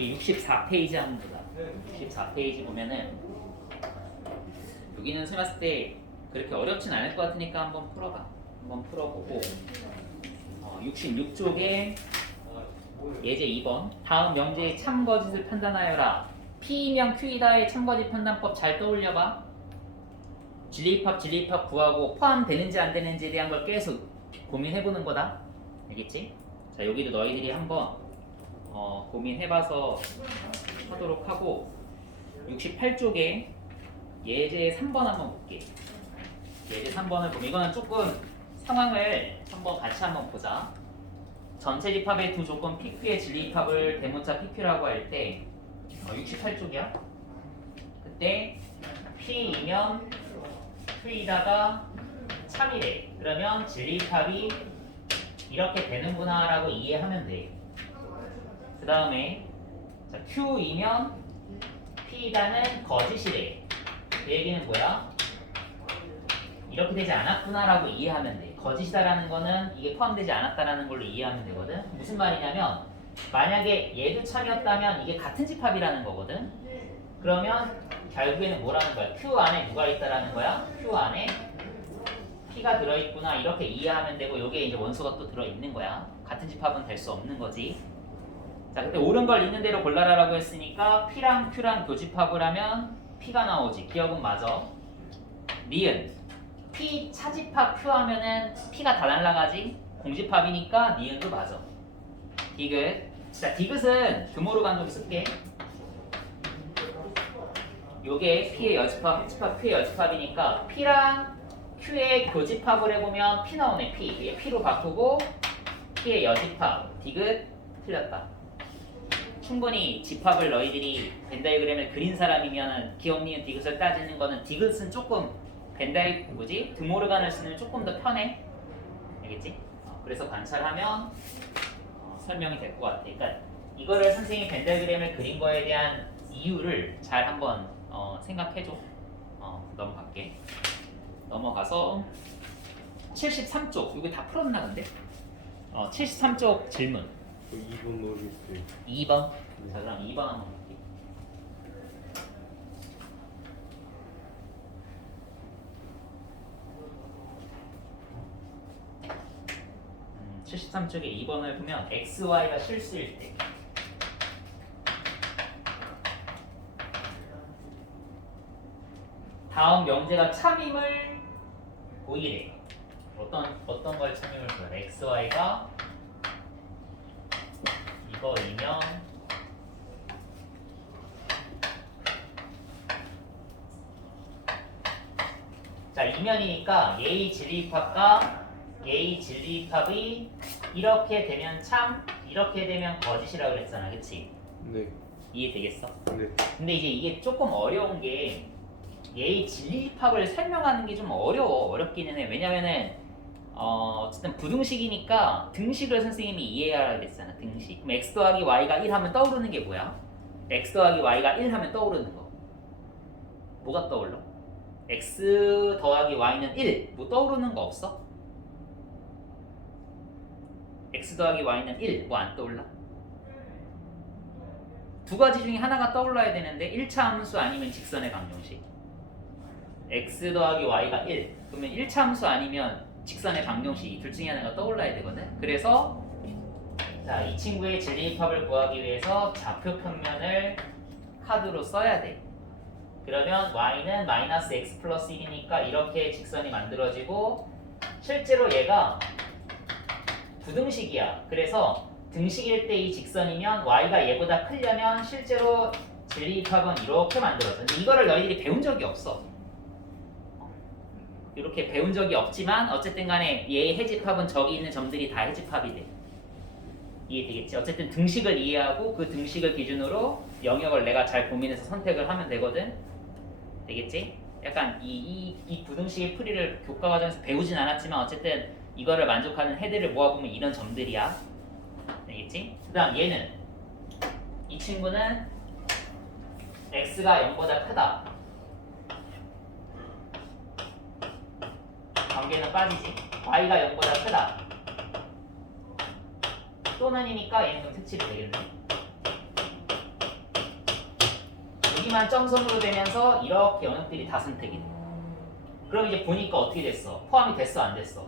우리 64페이지 한번 보자. 64페이지 보면은 여기는 생각했을 때 그렇게 어렵진 않을 것 같으니까 한번 풀어봐. 한번 풀어보고 66쪽에 예제 2번 다음 명제의 참거짓을 판단하여라. P이면 Q이다의 참거짓 판단법 잘 떠올려봐. 진리입합 구하고 포함되는지 안 되는지에 대한 걸 계속 고민해보는 거다. 알겠지? 자, 여기도 너희들이 한번 고민해봐서 하도록 하고 68쪽에 예제 3번 한번 볼게. 예제 3번을 보면 이거는 조금 상황을 같이 보자. 전체 집합의 두 조건 PQ의 진리입합을 대문자 PQ라고 할 때 68쪽이야. 그때 P이면 Q이다가 참이래. 그러면 진리입합이 이렇게 되는구나 라고 이해하면 돼. 그 다음에 Q이면 P이다는 거짓이래. 그 얘기는 뭐야? 이렇게 되지 않았구나 라고 이해하면 돼. 거짓이다라는 거는 이게 포함되지 않았다라는 걸로 이해하면 되거든. 무슨 말이냐면 만약에 얘도 참이었다면 이게 같은 집합이라는 거거든. 그러면 결국에는 뭐라는 거야? Q 안에 누가 있다라는 거야? Q 안에 P가 들어있구나 이렇게 이해하면 되고 여기에 이제 원소가 또 들어있는 거야. 같은 집합은 될 수 없는 거지. 자, 그때 옳은 걸 있는 대로 골라라라고 했으니까 P랑 Q랑 교집합을 하면 P가 나오지. 기억은 맞아. 니은 P 차집합 Q 하면은 P가 다 날라가지. 공집합이니까 니은도 맞아. 디귿. 자, 디귿은 드모르간으로 쓸게. 요게 P의 여집합, 합집합, Q의 여집합이니까 P랑 Q의 교집합을 해보면 P 나오네. P. 이게 P로 바꾸고 P의 여집합. 디귿 틀렸다. 충분히 집합을 너희들이 벤다이그램을 그린 사람이면 기억, 니은, 디귿을 따지는 거는 디귿은 조금 드모르간을 쓰면 조금 더 편해. 알겠지? 그래서 관찰하면 설명이 될 것 같아. 그러니까 이거를 선생님이 벤다이그램을 그린 거에 대한 이유를 잘 한번 생각해줘. 넘어갈게. 넘어가서 73쪽. 이거 다 풀었나 근데? 73쪽 질문. 2번 모르겠어요. 2번. 자, 그럼 2번 한번 볼게. 73쪽에 2번을 보면 XY가 실수일 때 다음 명제가 참임을 보이래. 어떤 걸 참임을 보여라. XY가 이거이면 자, 이면이니까 예의 진리입합과 예의 진리입합이 이렇게 되면 참, 이렇게 되면 거짓이라고 그랬잖아. 그치? 네. 이해되겠어? 네. 근데 이제 이게 조금 어려운 게 예의 진리입합을 설명하는 게 좀 어렵기는 해. 왜냐면은 어쨌든 부등식이니까 등식을 선생님이 이해해야 됐잖아. 등식. 그럼 x 더하기 y가 1 하면 떠오르는 게 뭐야? x 더하기 y가 1 하면 떠오르는 거. 뭐가 떠올라? x 더하기 y는 1. 뭐 떠오르는 거 없어? x 더하기 y는 1. 뭐 안 떠올라? 두 가지 중에 하나가 떠올라야 되는데 1차 함수 아니면 직선의 방정식. x 더하기 y가 1. 그러면 1차 함수 아니면 직선의 방정식 이 둘 중에 하나가 떠올라야 되거든. 그래서 자, 이 친구의 진리입합을 구하기 위해서 좌표 평면을 카드로 써야 돼. 그러면 y는 마이너스 x 플러스 1이니까 이렇게 직선이 만들어지고 실제로 얘가 부등식이야. 그래서 등식일 때 이 직선이면 y가 얘보다 크려면 실제로 진리입합은 이렇게 만들어져. 근데 이거를 너희들이 배운 적이 없어. 이렇게 배운 적이 없지만 어쨌든 간에 얘의 해집합은 저기 있는 점들이 다 해집합이 돼. 이해되겠지? 어쨌든 등식을 이해하고 그 등식을 기준으로 영역을 내가 잘 고민해서 선택을 하면 되거든. 되겠지? 약간 이 부등식의 풀이를 교과 과정에서 배우진 않았지만 어쨌든 이거를 만족하는 헤드를 모아보면 이런 점들이야. 알겠지? 그 다음 얘는 이 친구는 x가 0보다 크다. 관계는 빠지지. y가 0보다 크다. 또는이니까 얘는 그럼 색칠이 되겠네. 여기만 점선으로 되면서 이렇게 영역들이 다 선택이 돼. 그럼 이제 보니까 어떻게 됐어? 포함이 됐어 안 됐어?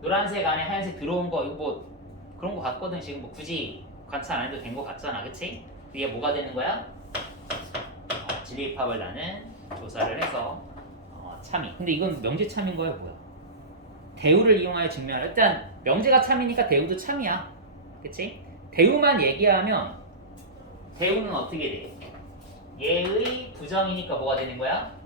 노란색 안에 하얀색 들어온 거 이거 뭐 그런 거 같거든. 지금 뭐 굳이 관찰 안 해도 된 거 같잖아, 그치? 이게 뭐가 되는 거야? 진리입합을 나는 조사를 해서 참이. 근데 이건 명제 참인 거야 뭐야? 대우를 이용하여 증명할. 일단 명제가 참이니까 대우도 참이야, 그치? 대우만 얘기하면 대우는 어떻게 돼? 얘의 부정이니까 뭐가 되는 거야?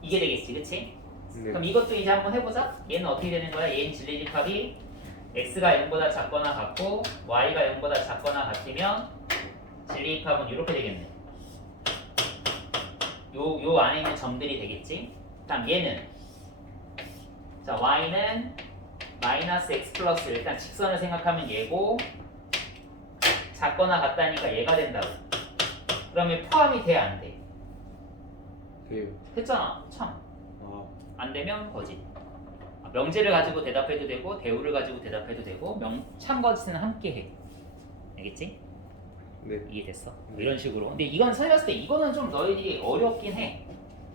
이게 되겠지, 그치? 네. 그럼 이것도 이제 한번 해보자. 얘는 어떻게 되는 거야? 얘는 진리집합이 x가 0보다 작거나 같고 y가 0보다 작거나 같으면 진리집합은 이렇게 되겠네. 요 안에 있는 점들이 되겠지? 다음 얘는 자 y는 마이너스 x 플러스 일단 직선을 생각하면 얘고 작거나 같다니까 얘가 된다고. 그러면 포함이 돼 안 돼? 돼요. 됐잖아. 참. 아, 안 되면 거짓. 명제를 가지고 대답해도 되고 대우를 가지고 대답해도 되고 참거짓은 함께 해. 알겠지? 네. 이해됐어? 뭐 이런 식으로. 근데 이건 설명했을 때 이거는 좀 너희들이 어렵긴 해.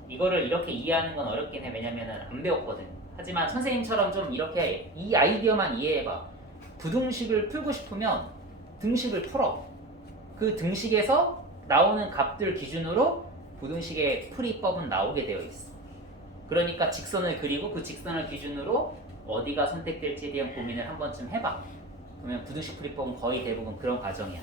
이거를 이렇게 이해하는 건 어렵긴 해. 왜냐면은 안 배웠거든. 하지만 선생님처럼 좀 이렇게 이 아이디어만 이해해봐. 부등식을 풀고 싶으면 등식을 풀어. 그 등식에서 나오는 값들 기준으로 부등식의 풀이법은 나오게 되어 있어. 그러니까 직선을 그리고 그 직선을 기준으로 어디가 선택될지에 대한 고민을 한 번쯤 해봐. 그러면 부등식 풀이법은 거의 대부분 그런 과정이야.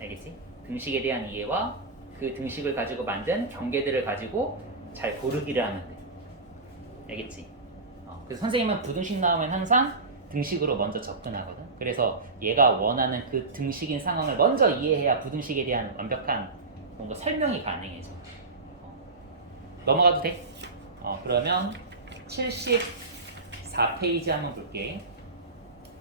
알겠지? 등식에 대한 이해와 그 등식을 가지고 만든 경계들을 가지고 잘 고르기를 하면 돼. 알겠지? 그래서 선생님은 부등식 나오면 항상 등식으로 먼저 접근하거든. 그래서 얘가 원하는 그 등식인 상황을 먼저 이해해야 부등식에 대한 완벽한 뭔가 설명이 가능해져. 넘어가도 돼? 그러면 74페이지 한번 볼게.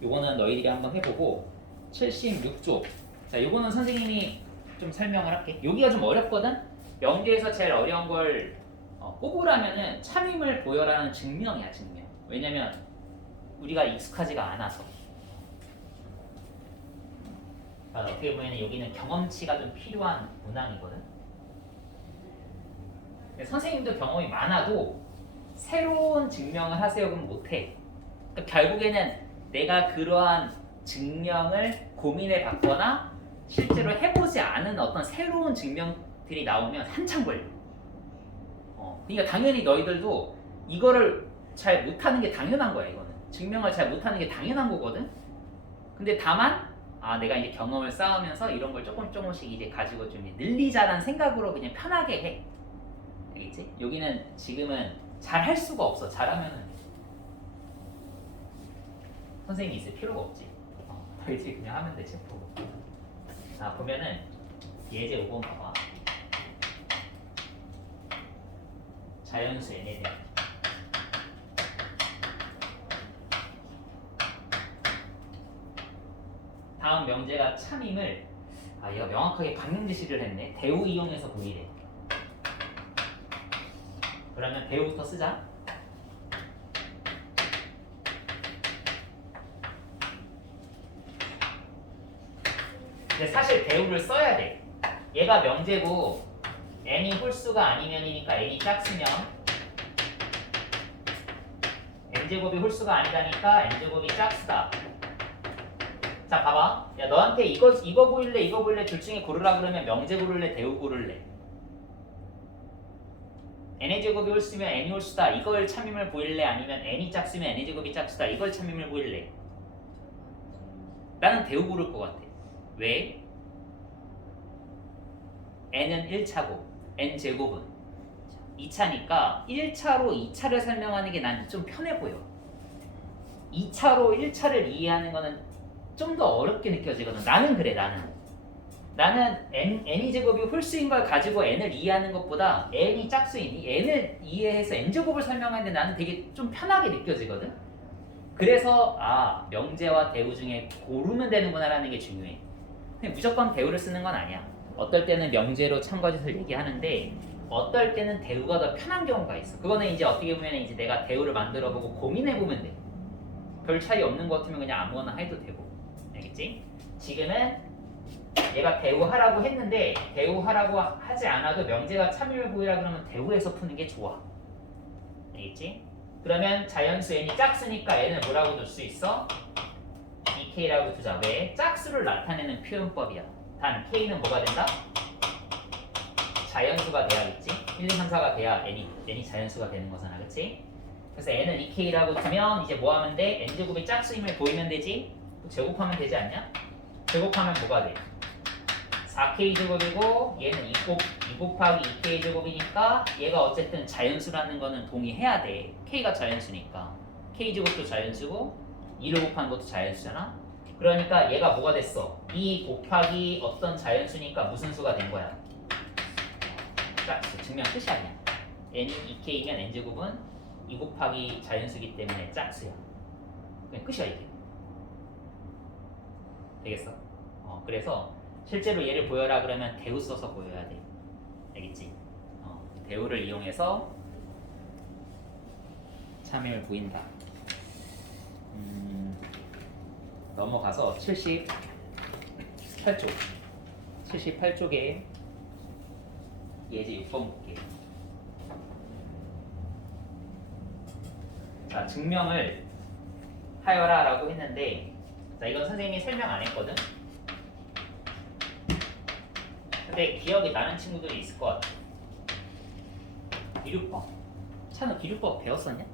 요거는 너희들이 한번 해보고 76쪽. 자, 요거는 선생님이 좀 설명을 할게. 여기가 좀 어렵거든? 명제에서 제일 어려운 걸 꼽으라면은 참임을 보여라는 증명이야, 증명. 왜냐면 우리가 익숙하지가 않아서. 어떻게 보면 여기는 경험치가 좀 필요한 문항이거든. 선생님도 경험이 많아도 새로운 증명을 하세요 그럼 못해. 그러니까 결국에는 내가 그러한 증명을 고민해 봤거나 실제로 해보지 않은 어떤 새로운 증명들이 나오면 한참 걸려. 그러니까 당연히 너희들도 이거를 잘 못하는 게 당연한 거야. 이거는 증명을 잘 못하는 게 당연한 거거든. 근데 다만 내가 이제 경험을 쌓으면서 이런 걸 조금씩 이제 가지고 좀 늘리자라는 생각으로 그냥 편하게 해. 알겠지? 여기는 지금은 잘 할 수가 없어. 잘하면은 선생님이 있을 필요가 없지. 너희들이 그냥 하면 되지. 보고. 보면은 예제 5번 봐봐. 자연수 n에 대한 다음 명제가 참임을 얘가 명확하게 방향 지시를 했네. 대우 이용해서 보이래. 그러면 대우부터 쓰자. 근데 사실 대우를 써야 돼. 얘가 명제고 n이 홀수가 아니면이니까 n이 짝수면 n제곱이 홀수가 아니다니까 n제곱이 짝수다. 자 봐봐. 야 너한테 이거 보일래 이거 보일래 둘 중에 고르라 그러면 명제 고를래 대우 고를래? n의 제곱이 홀수면 n이 홀수다. 이걸 참임을 보일래? 아니면 n이 짝수면 n의 제곱이 짝수다. 이걸 참임을 보일래? 나는 대우 고를 것 같아. 왜? n은 1차고 n 제곱은 2차니까 1차로 2차를 설명하는 게 난 좀 편해 보여. 2차로 1차를 이해하는 거는 좀 더 어렵게 느껴지거든. 나는 그래. 나는 n이 제곱이 홀수인 걸 가지고 n을 이해하는 것보다 n이 짝수인 이 n을 이해해서 n 제곱을 설명하는데 나는 되게 좀 편하게 느껴지거든. 그래서 명제와 대우 중에 고르면 되는구나 라는 게 중요해. 근데 무조건 대우를 쓰는 건 아니야. 어떨 때는 명제로 참거짓을 얘기하는데 어떨 때는 대우가 더 편한 경우가 있어. 그거는 이제 어떻게 보면 이제 내가 대우를 만들어보고 고민해보면 돼. 별 차이 없는 것 같으면 그냥 아무거나 해도 되고. 알겠지? 지금은 얘가 대우하라고 했는데 대우하라고 하지 않아도 명제가 참여를 보이라 그러면 대우해서 푸는 게 좋아. 알겠지? 그러면 자연수 n이 짝수니까 n을 뭐라고 둘 수 있어? 2k라고 두자. 왜? 짝수를 나타내는 표현법이야. 단 k는 뭐가 된다? 자연수가 돼야겠지? 1, 2, 3, 4가 돼야 n이 자연수가 되는 거잖아. 그치? 그래서 n은 2k라고 두면 이제 뭐 하면 돼? n제곱이 짝수임을 보이면 되지? 제곱하면 되지 않냐? 제곱하면 뭐가 돼? 4k제곱이고 얘는 2 곱하기 2k제곱이니까 얘가 어쨌든 자연수라는 거는 동의해야 돼. k가 자연수니까 k제곱도 자연수고 2를 곱한 것도 자연수잖아. 그러니까 얘가 뭐가 됐어? 2 곱하기 어떤 자연수니까 무슨 수가 된 거야? 짝수. 증명 끝이 아니야. n이 2k면 n제곱은 2 곱하기 자연수기 때문에 짝수야. 그냥 끝이야 이게. 되겠어? 그래서 실제로 얘를 보여라 그러면 대우 써서 보여야 돼. 알겠지? 대우를 이용해서 참여를 보인다. 넘어가서 78쪽. 78쪽에 예제 6번 볼게. 자, 증명을 하여라 라고 했는데, 자, 이건 선생님이 설명 안 했거든? 근데 기억이 나는 친구들이 있을 것 같아. 기류법. 찬우 기류법 배웠었냐?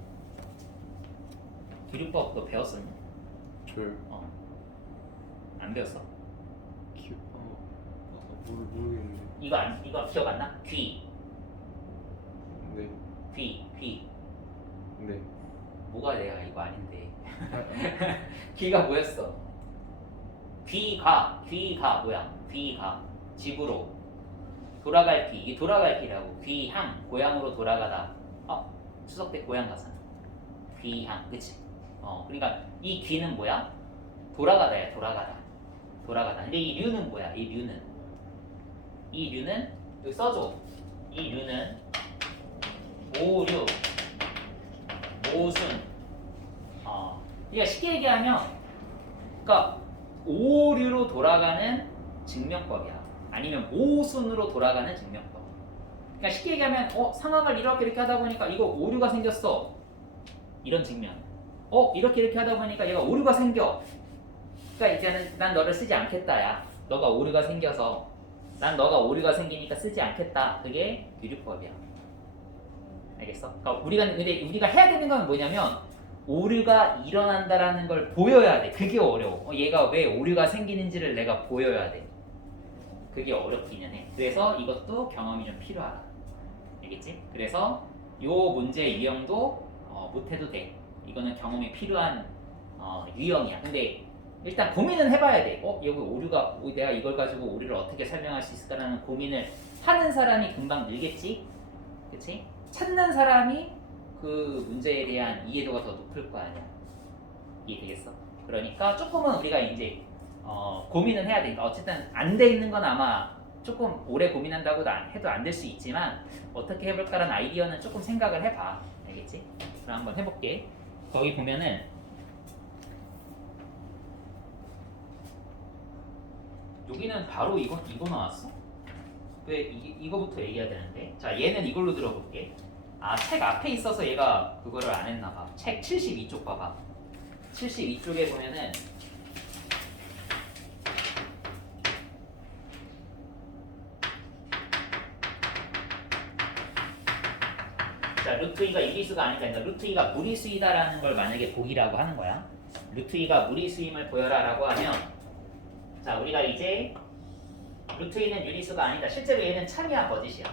기류법 너 배웠었냐? 저요. 안 배웠어. 모르겠는데. 이거 기억 안 나? 귀. 네. 귀. 네. 뭐가 내가 이거 아닌데. 귀가 뭐였어? 귀가 뭐야? 귀가 집으로 돌아갈 귀. 이게 돌아갈 귀라고. 귀향 고향으로 돌아가다. 추석 때 고향 가잖아. 귀향, 그치? 그러니까 이 귀는 뭐야? 돌아가다야. 돌아가다. 근데 이 류는 뭐야? 이 류는 여기 써줘. 이 류는 오류, 오순. 그러니까 쉽게 얘기하면, 그러니까 오류로 돌아가는 증명법이야. 아니면 오순으로 돌아가는 증명법. 그러니까 쉽게 얘기하면, 상황을 이렇게 하다 보니까 이거 오류가 생겼어. 이런 증명. 이렇게 하다 보니까 얘가 오류가 생겨. 그러니까 이제는 난 너를 쓰지 않겠다야. 너가 오류가 생겨서. 난 너가 오류가 생기니까 쓰지 않겠다. 그게 유류법이야. 알겠어? 그러니까 우리가 해야 되는 건 뭐냐면 오류가 일어난다라는 걸 보여야 돼. 그게 어려워. 얘가 왜 오류가 생기는지를 내가 보여야 돼. 그게 어렵기는 해. 그래서 이것도 경험이 좀 필요하다. 알겠지? 그래서 요 문제 유형도 못해도 돼. 이거는 경험이 필요한 유형이야. 근데 일단 고민은 해봐야 돼. 여기 오류가 내가 이걸 가지고 오류를 어떻게 설명할 수 있을까라는 고민을 하는 사람이 금방 늘겠지, 그렇지? 찾는 사람이 그 문제에 대한 이해도가 더 높을 거 아니야. 이해되겠어? 그러니까 조금은 우리가 이제 고민은 해야 되니까 어쨌든 안 돼 있는 건 아마 조금 오래 고민한다고 해도 안 될 수 있지만 어떻게 해볼까라는 아이디어는 조금 생각을 해봐. 알겠지? 그럼 한번 해볼게. 거기 보면은 여기는 바로 이거 나왔어? 왜 이거부터 얘기해야 되는데? 자, 얘는 이걸로 들어볼게. 책 앞에 있어서 얘가 그거를 안 했나봐. 책 72쪽 봐봐. 72쪽에 보면은 자, 루트 2가 이기수가 아니다. 그러니까 루트 2가 무리수이다라는 걸 만약에 보기라고 하는 거야. 루트 2가 무리수임을 보여라라고 하면, 자, 우리가 이제 루트 2는 유리수가 아니다. 실제로 얘는 참이야, 거짓이야?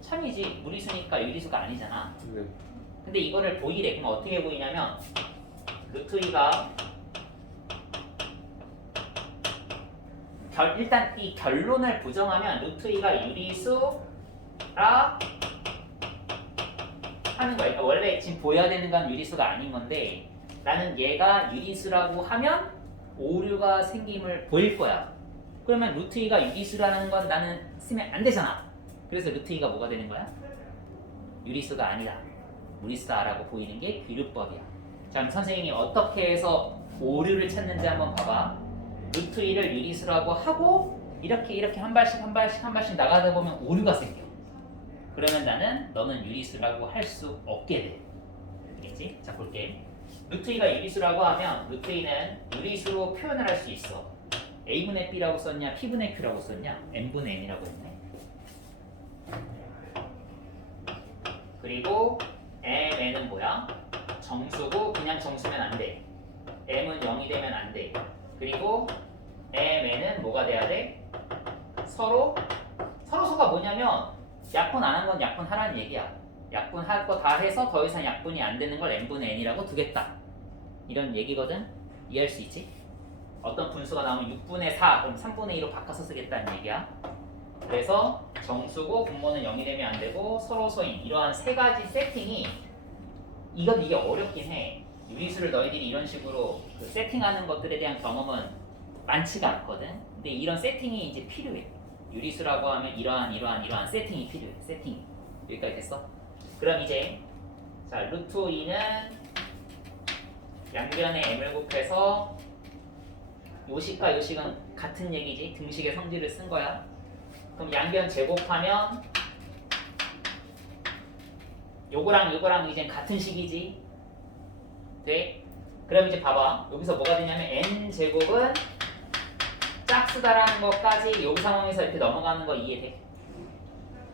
참이지. 무리수니까 유리수가 아니잖아. 네. 근데 이거를 보이래. 그럼 어떻게 보이냐면 루트 2가 일단 이 결론을 부정하면 루트 2가 유리수라 하는 거야. 그러니까 원래 지금 보여야 되는 건 유리수가 아닌 건데 나는 얘가 유리수라고 하면 오류가 생김을 보일 거야. 그러면 루트 2가 유리수라는 건 나는 쓰면 안 되잖아. 그래서 루트 2가 뭐가 되는 거야? 유리수가 아니다. 무리수다라고 보이는 게 귀류법이야. 자, 그럼 선생님이 어떻게 해서 오류를 찾는지 한번 봐봐. 루트 2를 유리수라고 하고 이렇게 한 발씩 나가다 보면 오류가 생겨. 그러면 나는 너는 유리수라고 할 수 없게 돼. 알겠지? 자, 볼게. 루트 2가 유리수라고 하면 루트 2는 유리수로 표현을 할 수 있어. A분의 B라고 썼냐, P분의 Q라고 썼냐, N분의 N이라고 했네. 그리고 MN은 뭐야? 정수고 그냥 정수면 안 돼. M은 0이 되면 안 돼. 그리고 MN은 뭐가 돼야 돼? 서로소가 뭐냐면 약분 안 한 건 약분하라는 얘기야. 약분할 거 다 해서 더 이상 약분이 안 되는 걸 N분의 N이라고 두겠다. 이런 얘기거든? 이해할 수 있지? 어떤 분수가 나오면 6분의 4, 그럼 3분의 2로 바꿔서 쓰겠다는 얘기야. 그래서 정수고 분모는 0이 되면 안 되고 서로소인 이러한 세 가지 세팅이 이게 어렵긴 해. 유리수를 너희들이 이런 식으로 그 세팅하는 것들에 대한 경험은 많지가 않거든. 근데 이런 세팅이 이제 필요해. 유리수라고 하면 이러한 세팅이 필요해. 세팅. 여기까지 됐어? 그럼 이제 자 루트 2는 양변에 m을 곱해서 요식과 요식은 같은 얘기지. 등식의 성질을 쓴 거야. 그럼 양변 제곱하면 요거랑 이제 같은 식이지. 돼? 그럼 이제 봐봐. 여기서 뭐가 되냐면 n제곱은 짝수다라는 것까지 여기 상황에서 이렇게 넘어가는 거 이해돼?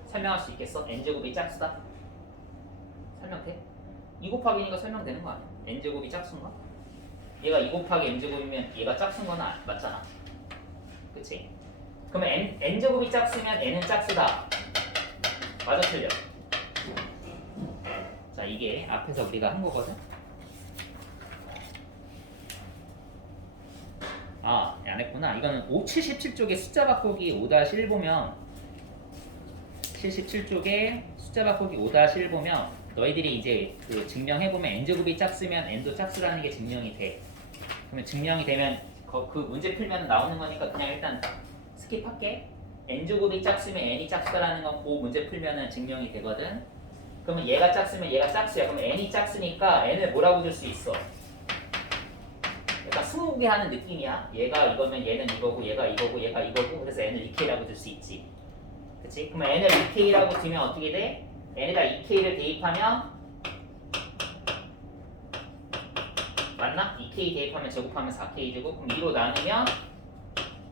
설명할 수 있겠어? n제곱이 짝수다? 설명돼? 2 곱하기 2니까 설명되는 거 아니야? n제곱이 짝수인가? 얘가 2 곱하기 n제곱이면 얘가 짝수인 건 맞잖아. 그치? 그러면 n제곱이 짝수면 n은 짝수다. 맞아 틀려? 자, 이게 앞에서 우리가 한 거거든? 아, 안 했구나. 이거는 77쪽에 숫자 바꾸기 5-1 보면 77쪽에 숫자 바꾸기 5-1 보면 너희들이 이제 그 증명해보면 n제곱이 짝수면 n도 짝수라는 게 증명이 돼. 그러면 증명이 되면 그 문제 풀면 나오는 거니까 그냥 일단 스킵할게. n제곱이 짝수면 n이 짝수라는 건 그 문제 풀면은 증명이 되거든. 그러면 얘가 짝수면 얘가 짝수야. 그러면 n이 짝수니까 n을 뭐라고 줄 수 있어? 약간 스무개 하는 느낌이야. 얘가 이거면 얘는 이거고 얘가 이거고 얘가 이거고 그래서 n을 2k라고 줄 수 있지. 그치? 그러면 n을 2k라고 두면 어떻게 돼? n에다 2k를 대입하면 맞나? 2k 대입하면 제곱하면 4k 제곱. 그럼 2로 나누면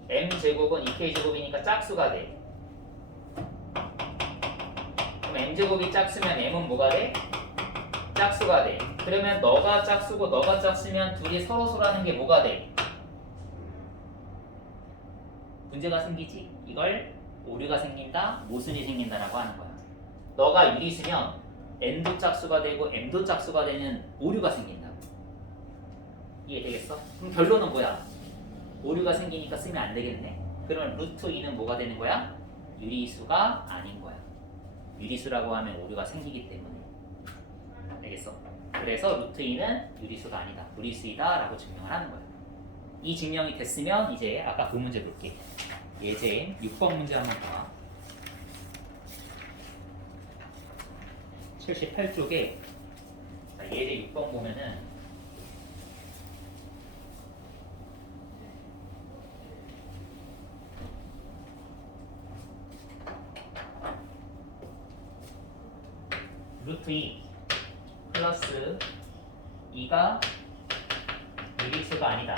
m 제곱은 2k 제곱이니까 짝수가 돼. 그럼 m 제곱이 짝수면 m은 뭐가 돼? 짝수가 돼. 그러면 너가 짝수고 너가 짝수면 둘이 서로소라는 게 뭐가 돼? 문제가 생기지? 이걸 오류가 생긴다, 모순이 생긴다라고 하는 거야. 너가 유리수면 n도 짝수가 되고 m도 짝수가 되는 오류가 생긴다. 이해되겠어? 그럼 결론은 뭐야? 오류가 생기니까 쓰면 안 되겠네. 그러면 루트 2는 뭐가 되는 거야? 유리수가 아닌 거야. 유리수라고 하면 오류가 생기기 때문에. 알겠어? 그래서 루트 2는 유리수가 아니다. 무리수이다 라고 증명을 하는 거야. 이 증명이 됐으면 이제 아까 그 문제 볼게. 예제 6번 문제 한번 봐. 78쪽에 예제 6번 보면은 루트 2 플러스 2가 유리수가 아니다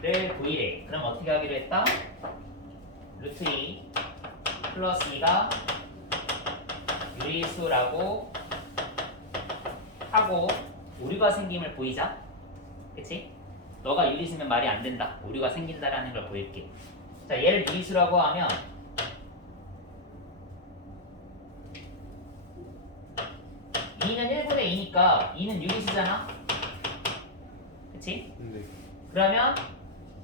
를 구이래. 그럼 어떻게 하기로 했다? 루트 2 플러스 2가 유리수라고 하고 오류가 생김을 보이자. 그치? 너가 유리수면 말이 안 된다. 오류가 생긴다라는 걸 보일게. 자, 얘를 유리수라고 하면 2는 1분의 2니까 2는 유리수잖아. 그치? 네. 그러면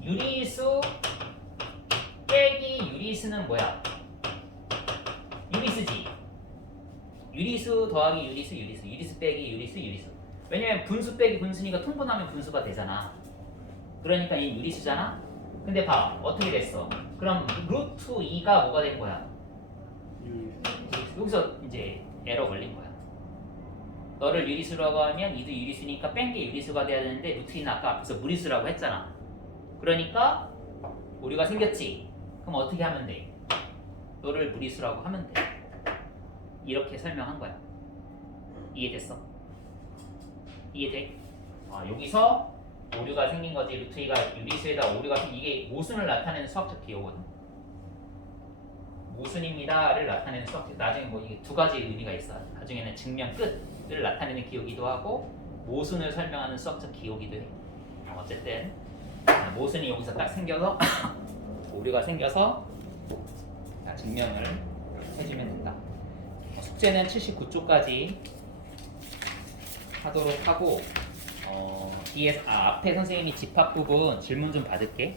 유리수 빼기 유리수는 뭐야? 유리수지. 유리수 더하기 유리수 빼기 유리수. 왜냐면 분수 빼기 분수니까 통분하면 분수가 되잖아. 그러니까 이 유리수잖아. 근데 봐, 어떻게 됐어? 그럼 루트 2가 뭐가 된 거야? 여기서 이제 에러 걸린 거야. 너를 유리수라고 하면 이도 유리수니까 뺀 게 유리수가 돼야 되는데 루트 2는 아까 앞에서 무리수라고 했잖아. 그러니까 오류가 생겼지. 그럼 어떻게 하면 돼? 너를 무리수라고 하면 돼. 이렇게 설명한 거야. 이해됐어? 이해돼? 여기서 오류가 생긴 거지. 루트 2가 유리수에다 오류가 생긴 이게 모순을 나타내는 수학적 기호거든. 모순입니다를 나타내는 수학적. 나중에 뭐 이게 두 가지 의미가 있어. 나중에는 증명 끝을 나타내는 기호기도 하고 모순을 설명하는 수학적 기호기도 해. 어쨌든 모순이 여기서 딱 생겨서 오류가 생겨서 증명을 해주면 된다. 숙제는 79쪽까지 하도록 하고 뒤에 앞에 선생님이 집합 부분 질문 좀 받을게.